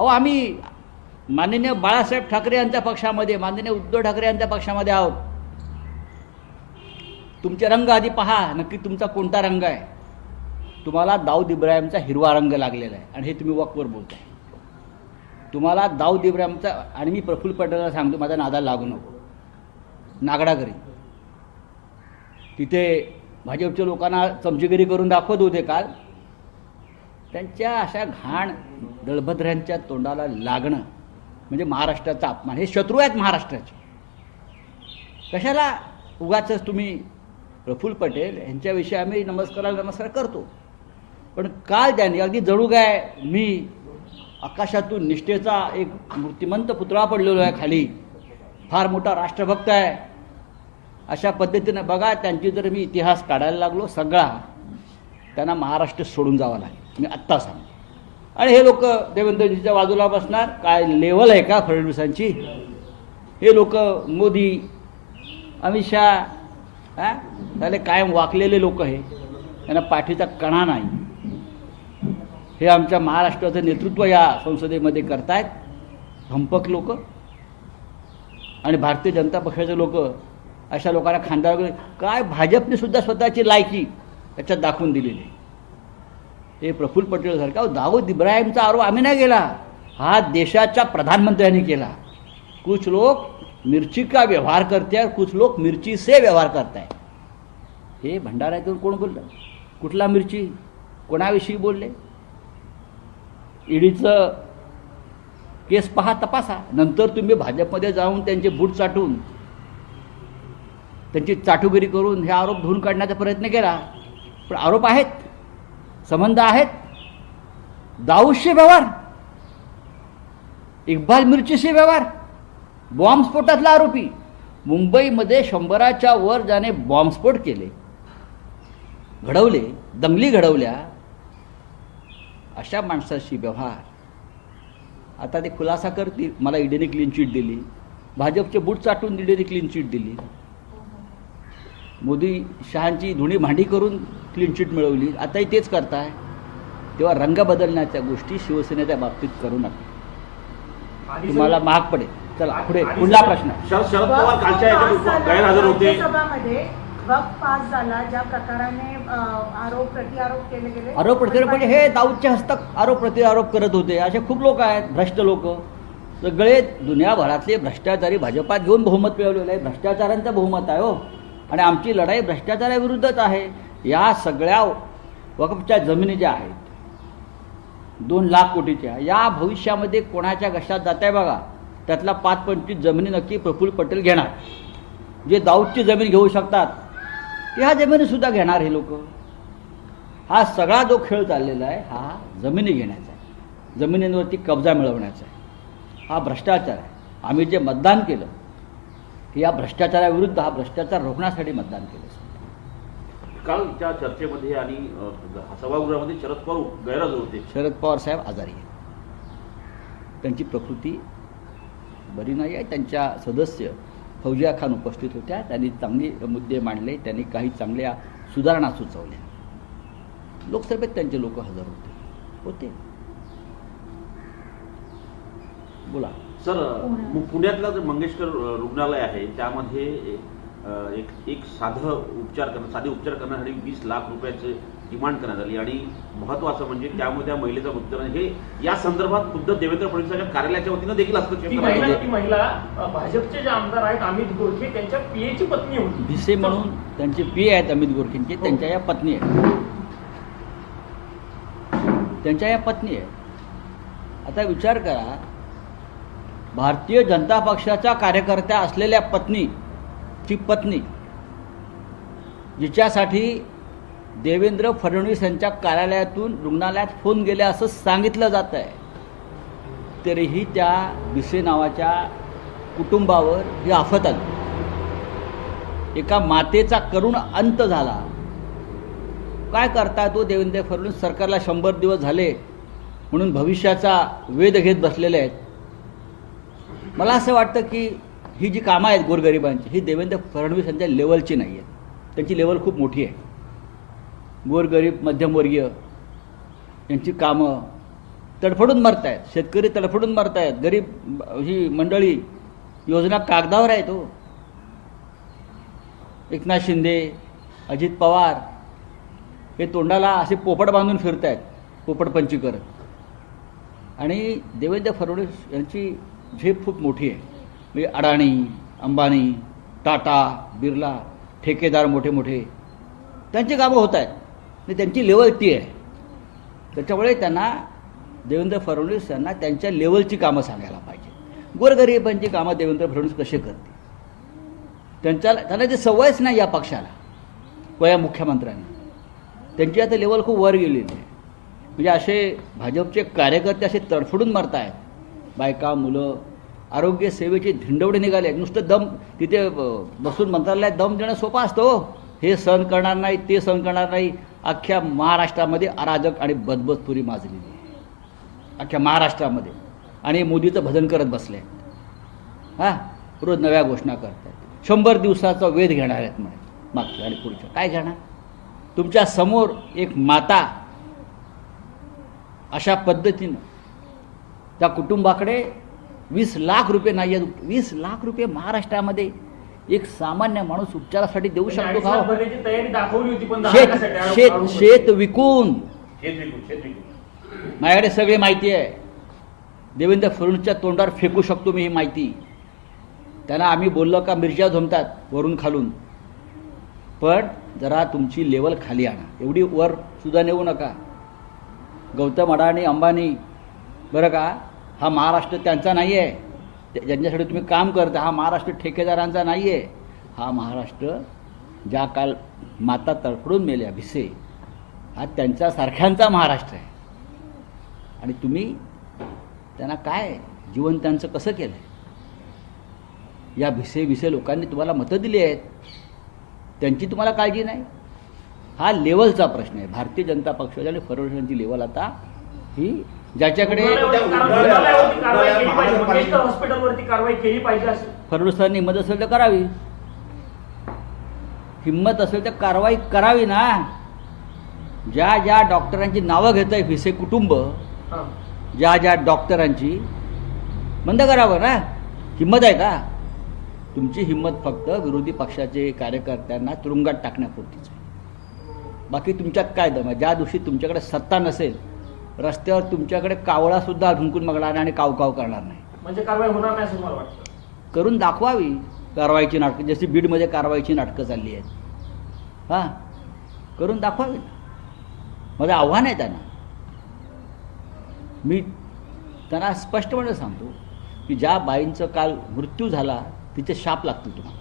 अहो आम्ही माननीय बाळासाहेब ठाकरे यांच्या पक्षामध्ये, माननीय उद्धव ठाकरे यांच्या पक्षामध्ये आहोत. तुमचे रंग आधी पहा, नक्की तुमचा कोणता रंग आहे. तुम्हाला दाऊद इब्राहिमचा हिरवा रंग लागलेला आहे आणि हे तुम्ही वक्फवर बोलताय. तुम्हाला दाऊद इब्राहिमचा, आणि मी प्रफुल्ल पटेलला सांगतो माझा नादाला लागू नको, नागडा करीन. तिथे भाजपच्या लोकांना चमचेगिरी करून दाखवत होते काल. त्यांच्या अशा घाण दळभद्रांच्या तोंडाला लागणं म्हणजे महाराष्ट्राचा अपमान. हे शत्रू आहेत महाराष्ट्राचे. कशाला उगाचच तुम्ही प्रफुल्ल पटेल यांच्याविषयी आम्ही नमस्कार करतो, पण काल त्यांनी अगदी जणू काय मी आकाशातून निष्ठेचा एक मूर्तिमंत पुतळा पडलेलो आहे खाली, फार मोठा राष्ट्रभक्त आहे अशा पद्धतीनं. बघा त्यांची जर मी इतिहास काढायला लागलो सगळा, त्यांना महाराष्ट्र सोडून जावं लागेल, मी आत्ता सांगतो. आणि हे लोक देवेंद्रजीच्या बाजूला बसणार. काय लेवल आहे का फडणवीसांची. हे लोक मोदी, अमित शहा त्याला कायम वाकलेले लोक, हे त्यांना पाठीचा कणा नाही. हे आमच्या महाराष्ट्राचं नेतृत्व या संसदेमध्ये करतायत भंपक लोक. आणि भारतीय जनता पक्षाचे लोक अशा लोकांना खांद्यावर काय भाजपने सुद्धा स्वतःची लायकी त्याच्यात दाखवून दिलेली. हे प्रफुल्ल पटेल सारखा दाऊद इब्राहिमचा आरोप आम्ही नाही केला, हा देशाच्या प्रधानमंत्र्यांनी केला. कुछ लोग मिर्ची का व्यवहार करते हैं, कुछ लोग मिर्ची से व्यवहार करते हैं. हे भंडाऱ्यातून कोण बोललं, कुठला मिर्ची, कोणाविषयी बोलले. ईडीचं केस पहा, तपासा, नंतर तुम्ही भाजपमध्ये जाऊन त्यांचे बूट चाटून त्यांची चाटुगिरी करून हे आरोप धुवून काढण्याचा प्रयत्न केला. पण आरोप आहेत, संबंध आहेत. दाऊदशी व्यवहार, इक्बाल मिर्चीशी व्यवहार, बॉम्बस्फोटातला आरोपी, मुंबईमध्ये 100च्या वर ज्याने बॉम्बस्फोट केले, घडवले, दंगली घडवल्या, अशा माणसाशी व्यवहार. आता ते खुलासा करतील. मला ईडीने क्लीन चिट दिली, भाजपचे बूट चाटून ईडीने क्लीन चिट दिली, मोदी शहांची धुणी भांडी करून क्लीन चिट मिळवली, आताही तेच करताय. तेव्हा रंग बदलण्याच्या गोष्टी शिवसेनेच्या बाबतीत करू नका, तुम्हाला महाग पडेल. चला पुढे, पुढला प्रश्न. शरद पवार कालच्या याच्यात गैरहजर होते. सभामध्ये वक्फ पास झाला, ज्या प्रकाराने आरोप प्रत्यारोप केले गेले, आरोप प्रत्यारोप म्हणजे हे दाऊदच्या हस्तक आरोप प्रत्यारोप करत होते. असे खूप लोक आहेत, भ्रष्ट लोक, सगळे दुनियाभरातले भ्रष्टाचारी भाजपात घेऊन बहुमत मिळवलेलं आहे. भ्रष्टाचारांचं बहुमत आहे हो, आणि आमची लढाई भ्रष्टाचाराविरुद्धच आहे. या सगळ्या वक्फच्या जमिनी ज्या आहेत 2 लाख कोटीच्या, या भविष्यामध्ये कोणाच्या घशात जात आहे बघा. त्यातला 5-25 जमिनी नक्की प्रफुल्ल पटेल घेणार. जे दाऊदची जमीन घेऊ शकतात ते ह्या जमिनीसुद्धा घेणार हे लोक. हा सगळा जो खेळ चाललेला आहे हा जमिनी घेण्याचा आहे, जमिनींवरती कब्जा मिळवण्याचा आहे. हा भ्रष्टाचार आहे. आम्ही जे मतदान केलं की या भ्रष्टाचाराविरुद्ध, हा भ्रष्टाचार रोखण्यासाठी मतदान केलं. काल त्या चर्चेमध्ये आणि सभागृहामध्ये शरद पवार गैरहजर होते. शरद पवार साहेब आजारी आहेत, त्यांची प्रकृती बरी नाही आहे. त्यांच्या सदस्य फौजिया खान उपस्थित होत्या, त्यांनी चांगले मुद्दे मांडले, त्यांनी काही चांगल्या सुधारणा सुचवल्या. लोकसभेत त्यांचे लोक हजर होते. बोला सर, पुण्यातलं जे मंगेशकर रुग्णालय आहे त्यामध्ये एक साधे उपचार करण्यासाठी 20 लाख रुपयाचे डिमांड करण्यात आली. आणि महत्त्वाचं म्हणजे त्यामध्ये त्या महिलेचा मृत्यू हे या संदर्भात खुद्द देवेंद्र फडणवीसांच्या कार्यालयाच्या वतीनं देखील ती महिला भाजपचे जे आमदार आहेत अमित गोरखे त्यांच्या पीएची पत्नी होती. भिसे म्हणून त्यांचे पीए आहेत अमित गोरखेंचे, त्यांच्या या पत्नी आहेत. आता विचार करा, भारतीय जनता पक्षाच्या कार्यकर्त्या असलेल्या पत्नीची पत्नी, जिच्यासाठी देवेंद्र फडणवीस यांच्या कार्यालयातून रुग्णालयात फोन गेले असं सांगितलं जात आहे, तरीही त्या भिसे नावाच्या कुटुंबावर ही आफत आली. एका मातेचा करुण अंत झाला. काय करता तो देवेंद्र फडणवीस सरकारला 100 दिवस झाले म्हणून भविष्याचा वेध घेत बसलेले आहेत. मला असं वाटतं की ही जी कामं आहेत गोरगरिबांची, ही देवेंद्र फडणवीस यांच्या लेवलची नाही आहेत. त्यांची लेवल खूप मोठी आहे. गोरगरीब मध्यमवर्गीय यांची कामं तडफडून मरतायत, शेतकरी तडफडून मरतायत, गरीब ही मंडळी, योजना कागदावर आहे तो. एकनाथ शिंदे, अजित पवार हे तोंडाला असे पोपट बांधून फिरतायत, पोपटपंची करत. आणि देवेंद्र फडणवीस यांची झेप खूप मोठी आहे. म्हणजे अडाणी, अंबानी, टाटा, बिर्ला, ठेकेदार मोठे मोठे, त्यांची कामं होत आहेत आणि त्यांची लेवल ती आहे. त्याच्यामुळे त्यांना देवेंद्र फडणवीस यांना त्यांच्या लेवलची कामं सांगायला पाहिजे. गोरगरिबांची कामं देवेंद्र फडणवीस कसे करते, त्यांना ते सवयच नाही या पक्षाला व या मुख्यमंत्र्यांना. त्यांची आता लेवल खूप वर गेलेली आहे. म्हणजे असे भाजपचे कार्यकर्ते असे तडफडून मरत आहेत. बायका, मुलं, आरोग्य सेवेचे धिंडवडे निघाले. नुसतं दम तिथे बसून मंत्रालयात दम देणं सोपं असतो. हे सहन करणार नाही, ते सहन करणार नाही. अख्ख्या महाराष्ट्रामध्ये अराजक आणि बदबदपुरी माजलेली आहे, अख्ख्या महाराष्ट्रामध्ये. आणि मोदीचं भजन करत बसले आहेत. हां, रोज नव्या घोषणा करत आहेत. 100 दिवसाचा वेध घेणार आहेत म्हणे मागच्या आणि पुढच्या. काय घेणार? तुमच्या समोर एक माता अशा पद्धतीनं त्या कुटुंबाकडे 20 लाख रुपये नाही आहेत. 20 लाख रुपये महाराष्ट्रामध्ये एक सामान्य माणूस उपचारासाठी देऊ शकतो का? भरण्याची तयारी दाखवली होती, पण 10 लाखासाठी शेत विकून. शेत विकून. माझ्याकडे सगळी माहिती आहे. देवेंद्र फडणवीसच्या तोंडावर फेकू शकतो मी ही माहिती. त्यांना आम्ही बोललो का मिरच्या झोमतात वरून खालून. पण जरा तुमची लेवल खाली आणा. एवढी वर सुद्धा नेऊ नका. गौतम अडाणी, अंबानी, बरं का, हा महाराष्ट्र त्यांचा नाही आहे. ज्यांच्यासाठी तुम्ही काम करता हा महाराष्ट्र ठेकेदारांचा नाही आहे. हा महाराष्ट्र ज्या काल माता तडफडून मेल्या भिसे, हा त्यांच्यासारख्यांचा महाराष्ट्र आहे. आणि तुम्ही त्यांना काय जीवन त्यांचं कसं केलं आहे? या भिसे लोकांनी तुम्हाला मतं दिली आहेत, त्यांची तुम्हाला काळजी नाही. हा लेवलचा प्रश्न आहे. भारतीय जनता पक्षाची आणि फडणवीसांची लेवल आता ही ज्याच्याकडे हॉस्पिटलवरती कारवाई केली पाहिजे असेल. फडणवीसांनी हिंमत असेल तर करावी. हिंमत असेल तर कारवाई करावी ना. ज्या ज्या डॉक्टरांची नावं घेत आहे भिसे कुटुंब, ज्या ज्या डॉक्टरांची, बंद करावं ना. हिंमत आहे का? तुमची हिंमत फक्त विरोधी पक्षाचे कार्यकर्त्यांना तुरुंगात टाकण्यापुरतीच आहे. बाकी तुमच्यात काय दम आहे? ज्या दिवशी तुमच्याकडे सत्ता नसेल, रस्त्यावर तुमच्याकडे कावळासुद्धा ढुंकून बघणार नाही आणि कावकाव करणार नाही. म्हणजे कारवाई होणार नाही असं मला वाटतं. करून दाखवावी कारवाईची नाटकं, जशी बीडमध्ये कारवाईची नाटकं चालली आहेत. हां, करून दाखवावी. माझं आव्हान आहे त्यांना. मी त्यांना स्पष्टपणे सांगतो की ज्या बाईंचं काल मृत्यू झाला तिचे शाप लागतील तुम्हाला.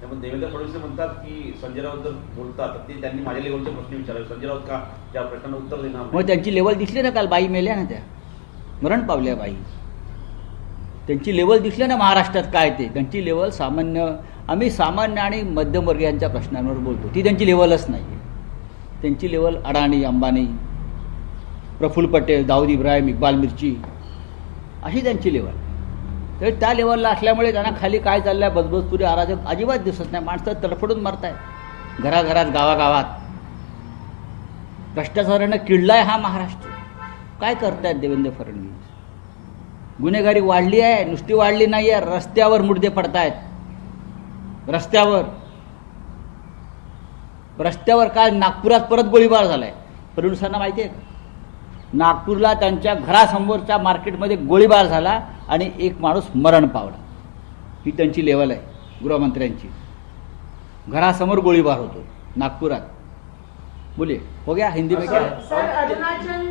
त्यामुळे देवेंद्र फडणवीस म्हणतात की संजय राऊत जर बोलतात ते त्यांनी माझ्या लेवलचे प्रश्न विचारावे. संजय राऊत का त्या प्रश्नांना उत्तर देणार नाही? मग त्यांची लेवल दिसली ना काल. बाई मेल्या ना, त्या मरण पावल्या बाई. त्यांची लेवल दिसली ना महाराष्ट्रात काय ते. त्यांची लेवल सामान्य, आम्ही सामान्य आणि मध्यमवर्गीयांच्या प्रश्नांवर बोलतो, ती त्यांची लेवलच नाही आहे. त्यांची लेवल अडाणी, अंबानी, प्रफुल्ल पटेल, दाऊद इब्राहिम, इक्बाल मिर्ची, अशी त्यांची लेवल. तर त्या लेवलला असल्यामुळे त्यांना खाली काय चाललं आहे, बजबजपुरी अराजक अजिबात दिसत नाही. माणसं तडफडून मरत आहेत घराघरात, गावागावात. भ्रष्टाचारानं किडलाय हा महाराष्ट्र. काय करतायत देवेंद्र फडणवीस? गुन्हेगारी वाढली आहे, नुसती वाढली नाही आहे, रस्त्यावर मुडदे पडतायत. रस्त्यावर काय नागपुरात परत गोळीबार झालाय. फडणवीसांना माहिती आहे का? नागपूरला त्यांच्या घरासमोरच्या मार्केटमध्ये गोळीबार झाला आणि एक माणूस मरण पावला. ही त्यांची लेवल आहे गृहमंत्र्यांची. घरासमोर गोळीबार होतो नागपुरात. बोलिए, हो गया हिंदी में क्या है? सर, अरुणाचल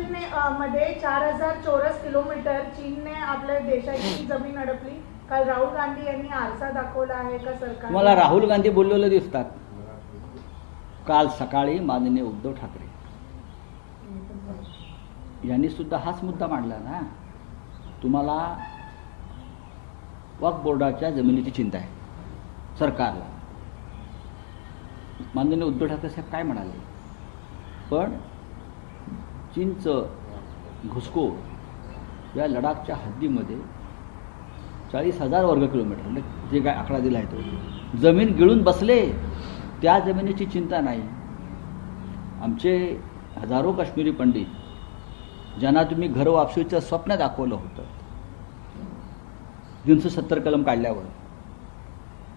मध्ये 4000 चौरस किलोमीटर चीनने आपल्या देशाची जमीन अडकली. काल राहुल गांधी यांनी आरसा दाखवला आहे का सरकार? तुम्हाला राहुल गांधी बोललेलं दिसतात. काल सकाळी माननीय उद्धव ठाकरे यांनी सुद्धा हाच मुद्दा मांडला ना. तुम्हाला वक्फ बोर्डाच्या जमिनीची चिंता आहे सरकारला. माननीय उद्धव ठाकरे साहेब काय म्हणाले? पण चीनचं घुसखोर या लडाखच्या हद्दीमध्ये 40,000 वर्ग किलोमीटर, म्हणजे जे काय आकडा दिला आहे तो, जमीन गिळून बसले. त्या जमिनीची चिंता नाही. आमचे हजारो काश्मीरी पंडित ज्यांना तुम्ही घर वापसीचं स्वप्न दाखवलं होतं 370 कलम काढल्यावर,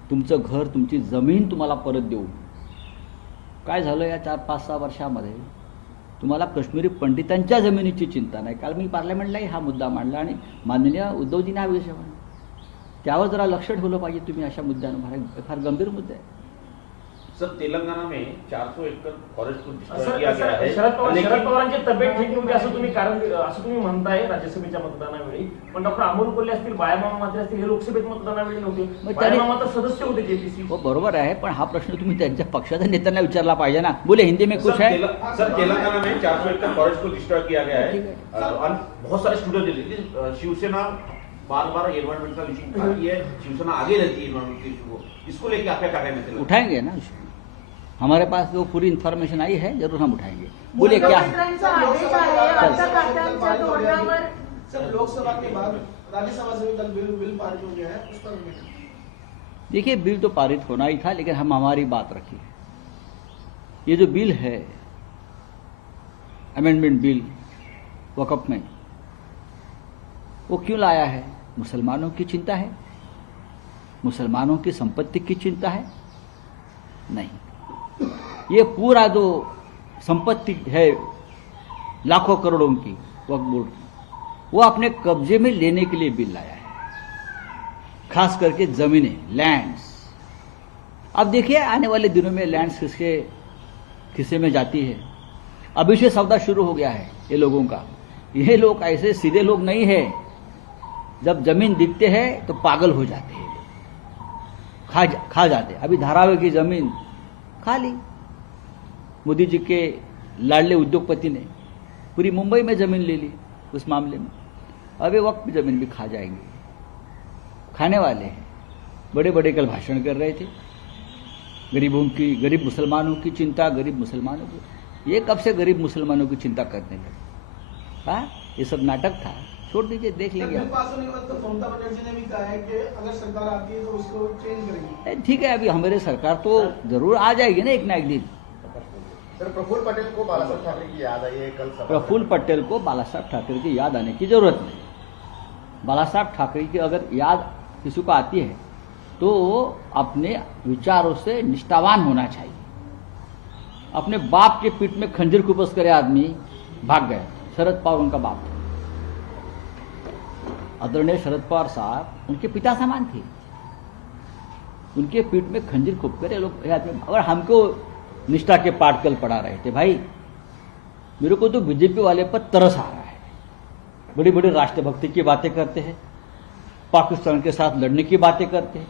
तुमचं घर, तुमची जमीन तुम्हाला परत देऊ, काय झालं या 4-5-6 वर्षामध्ये? तुम्हाला काश्मीरी पंडितांच्या जमिनीची चिंता नाही. काल मी पार्लमेंटलाही हा मुद्दा मांडला आणि माननीय उद्धवजींनी हा विषय मांडला. त्यावर जरा लक्ष ठेवलं पाहिजे तुम्ही अशा मुद्द्यांवर. फार गंभीर मुद्दे आहे. सर, तेलंगाना में 400 एकड़ फॉरेस्ट को डिस्ट्रॉय सर, किया गया है. शरद लेकिन पवारांची तब्येत ठीक नव्हती असं तुम्ही म्हणताय राज्यसभेच्या मतदानावेळी, पण डॉक्टर अमोल कोल्हे असतील, बाळामामा मात्रे असतील, हे लोकसभेत मतदानावेळी नव्हते. त्याने- बाळामामा तर सदस्य होते जेपीसी. हो बरोबर आहे, पण हा प्रश्न तुम्ही त्यांच्या पक्षाच्या नेत्यांना विचारला पाहिजे ना. बोले हिंदी में कुछ है. सर, तेलंगाना में 400 एकड़ फॉरेस्ट को डिस्ट्रॉय किया गया ठीक है है। और बहुत सारे स्टूडेंट शिवसेना बार-बार एनवायरमेंट का इशू उठाती है, शिवसेना आगे रहती है एनवायरमेंट के इशू को. इसको लेकर आपका क्या कहना है? उठाएंगे ना, हमारे पास जो पूरी इन्फॉर्मेशन आई है जरूर हम उठाएंगे. बोले क्या है. मुख्यमंत्र्यांचा आदेश आहे अर्थखात्यांच्या धोरणावर. सर, लोकसभा के बाद राज्यसभा से भी कल बिल पारित हो गया है, उस पर देखिए, बिल तो पारित होना ही था, लेकिन हम हमारी बात रखी. ये जो बिल है, अमेंडमेंट बिल वक़्फ़ में, वो क्यों लाया है? मुसलमानों की चिंता है? मुसलमानों की संपत्ति की चिंता है? नहीं. ये पूरा जो संपत्ति है लाखों करोड़ों की वक्फ बोर्ड की, वो अपने कब्जे में लेने के लिए बिल लाया है. खास करके जमीनें, लैंड्स. अब देखिए आने वाले दिनों में लैंड्स किसके खिस्से में जाती है. अभी से सौदा शुरू हो गया है ये लोगों का. ये लोग ऐसे सीधे लोग नहीं है. जब जमीन दिखते हैं तो पागल हो जाते हैं, खा जाते. अभी धारावी की जमीन खा ली. मोदी जी के लाडले उद्योगपति ने पूरी मुंबई में जमीन ले ली उस मामले में. अब ये वक्त जमीन भी खा जाएंगे. खाने वाले हैं. बड़े बड़े कल भाषण कर रहे थे, गरीब मुसलमानों की चिंता, गरीब मुसलमानों की. ये कब से गरीब मुसलमानों की चिंता करने लगे? हाँ, ये सब नाटक था. छोड़ दीजिए, देख लेंगे बिल हम. पास होने के बाद तो ममता बनर्जी ने भी कहा है कि अगर सरकार आती है तो उसको चेंज करेंगे. ठीक है, अभी हमारे सरकार तो जरूर आ जाएगी ना एक ना एक दिन. सर, प्रफुल्ल पटेल को बालासाहेब ठाकरे की याद आई है कल सभा में. प्रफुल्ल पटेल को बालासाहेब ठाकरे की याद आने की जरूरत नहीं. बालासाहेब ठाकरे की अगर याद किसी को आती है तो अपने विचारों से निष्ठावान होना चाहिए. अपने बाप के पीठ में खंजर कुपस करे आदमी भाग गए. शरद पवार उनका बाप थे. आदरणीय शरद पवार साहब उनके पिता समान थे. उनके पीठ में खंजर खूब करे लोग ये आदमी. अगर हमको निष्ठा के पाठ कल पढ़ा रहे थे, भाई मेरे को तो बीजेपी वाले पर तरस आ रहा है. बड़ी बड़ी राष्ट्रभक्ति की बातें करते हैं, पाकिस्तान के साथ लड़ने की बातें करते हैं.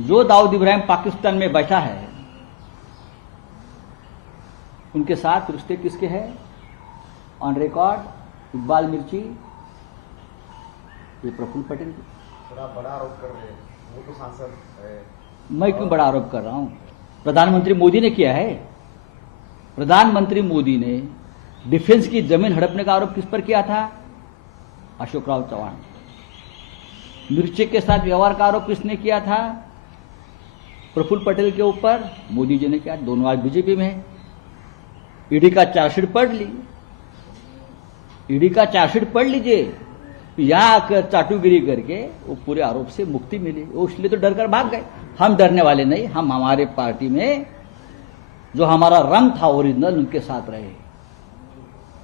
जो दाऊद इब्राहिम पाकिस्तान में बैठा है, उनके साथ रिश्ते किसके हैं? ऑन रिकॉर्ड इकबाल मिर्ची, ये प्रफुल्ल पटेल. थोड़ा बड़ा आरोप कर रहे हैं, वो तो सांसद है. मैं क्यों बड़ा आरोप कर रहा हूं? प्रधानमंत्री मोदी ने किया है. प्रधानमंत्री मोदी ने डिफेंस की जमीन हड़पने का आरोप किस पर किया था? अशोक राव चौहान. मिर्ची के साथ व्यवहार का आरोप किसने किया था? प्रफुल्ल पटेल के ऊपर मोदी जी ने किया. दोनों आज बीजेपी में है. ईडी का चार्जशीट पढ़ ली. ईडी का चार्जशीट पढ़ लीजिए. यहाँ आकर चाटुगिरी करके वो पूरे आरोप से मुक्ति मिली. वो इसलिए तो डर कर भाग गए. हम डरने वाले नहीं. हम हमारे पार्टी में जो हमारा रंग था ओरिजिनल, उनके साथ रहे.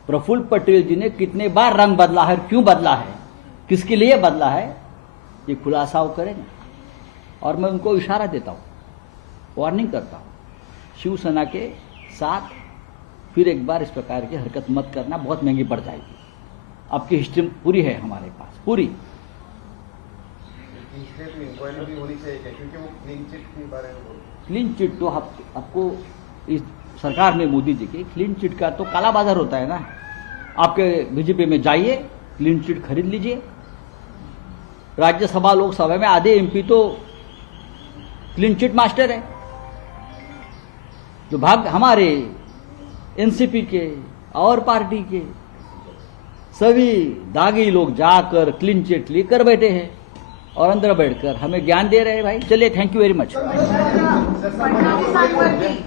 प्रफुल्ल पटेल जी ने कितने बार रंग बदला है, क्यों बदला है, किसके लिए बदला है, ये खुलासा वो करेंगे. और मैं उनको इशारा देता हूँ, वार्निंग करता हूँ, शिवसेना के साथ फिर एक बार इस प्रकार की हरकत मत करना. बहुत महंगी पड़ जाएगी. आपकी हिस्ट्री पूरी है हमारे पास, पूरी. इंक्वायरी भी होनी चाहिए क्योंकि वो क्लीन चिट के बारे में बोल. क्लीन चिट तो आपको इस सरकार में मोदी जी की क्लीन चिट का तो काला बाजार होता है ना. आपके बीजेपी में जाइए, क्लीन चिट खरीद लीजिए. राज्यसभा लोकसभा में आधे एमपी तो क्लीन चिट मास्टर है. जो भाग हमारे एनसीपी के और पार्टी के सभी दागी लोग जाकर क्लीन चिट लेकर बैठे हैं और अंदर बैठकर हमें ज्ञान दे रहे हैं. भाई चलिए, थैंक यू वेरी मच. फडणवीसांवरती